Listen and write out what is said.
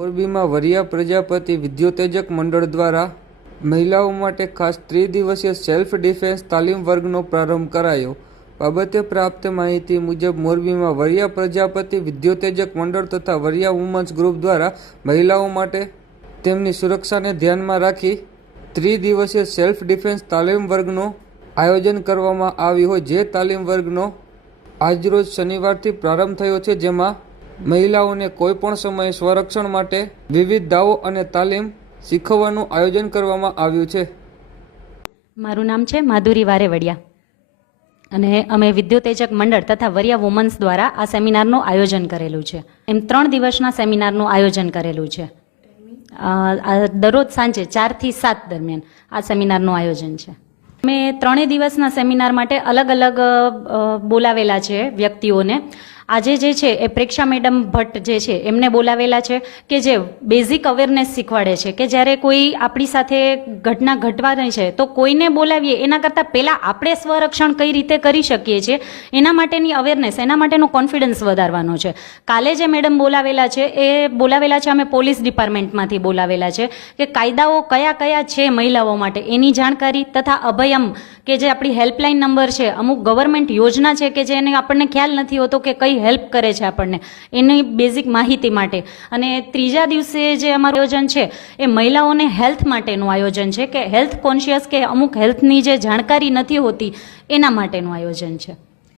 મોરબીમાં વરિયા પ્રજાપતિ વિદ્યોતેજક મંડળ દ્વારા મહિલાઓ માટે ખાસ ત્રિદિવસીય સેલ્ફ ડિફેન્સ તાલીમ વર્ગનો પ્રારંભ કરાયો। બાબતે પ્રાપ્ત માહિતી મુજબ મોરબીમાં વરિયા પ્રજાપતિ વિદ્યોતેજક મંડળ તથા વરિયા વુમન્સ ગ્રુપ દ્વારા મહિલાઓ માટે તેમની સુરક્ષાને ધ્યાનમાં રાખી ત્રિદિવસીય સેલ્ફ ડિફેન્સ તાલીમ વર્ગનું આયોજન કરવામાં આવ્યું હોય, જે તાલીમ વર્ગનો આજરોજ શનિવારથી પ્રારંભ થયો છે, જેમાં મહિલાઓને કોઈપણ સમયે સ્વરક્ષણ માટે વિવિધ દાવો અને તાલીમ શીખવવાનું આયોજન કરવામાં આવ્યું છે। મારું નામ છે માધુરી વારેવડિયા અને અમે વિદ્યોતેજક મંડળ તથા વરિયા વુમન્સ દ્વારા આ સેમિનારનું આયોજન કરેલું છે। એમ 3 દિવસના સેમિનારનું આયોજન કરેલું છે। દરરોજ સાંજે 4 થી 7 દરમિયાન આ સેમિનારનું આયોજન છે। અમે 3 દિવસના સેમિનાર માટે અલગ અલગ બોલાવેલા છે વ્યક્તિઓને। આજે જે છે એ પ્રેક્ષા મેડમ ભટ્ટ જે છે એમને બોલાવેલા છે કે જે બેઝિક અવેરનેસ શીખવાડે છે કે જ્યારે કોઈ આપણી સાથે ઘટના ઘટવાની છે તો કોઈને બોલાવીએ એના કરતાં પહેલાં આપણે સ્વરક્ષણ કઈ રીતે કરી શકીએ છીએ એના માટેની અવેરનેસ, એના માટેનો કોન્ફિડન્સ વધારવાનો છે। કાલે જે મેડમ બોલાવેલા છે એ બોલાવેલા છે અમે પોલીસ ડિપાર્ટમેન્ટમાંથી બોલાવેલા છે કે કાયદાઓ કયા કયા છે મહિલાઓ માટે એની જાણકારી તથા અભયમ કે જે આપણી હેલ્પલાઇન નંબર છે, અમુક ગવર્મેન્ટ યોજના છે કે જેને આપણને ખ્યાલ નથી હોતો કે કઈ હેલ્પ કરે છે આપણને, એની બેઝિક માહિતી માટે। અને ત્રીજા દિવસે જે અમારું આયોજન છે એ મહિલાઓને હેલ્થ માટેનું આયોજન છે કે હેલ્થ કોન્શિયસ કે અમુક હેલ્થની જે જાણકારી નથી હોતી એના માટેનું આયોજન છે।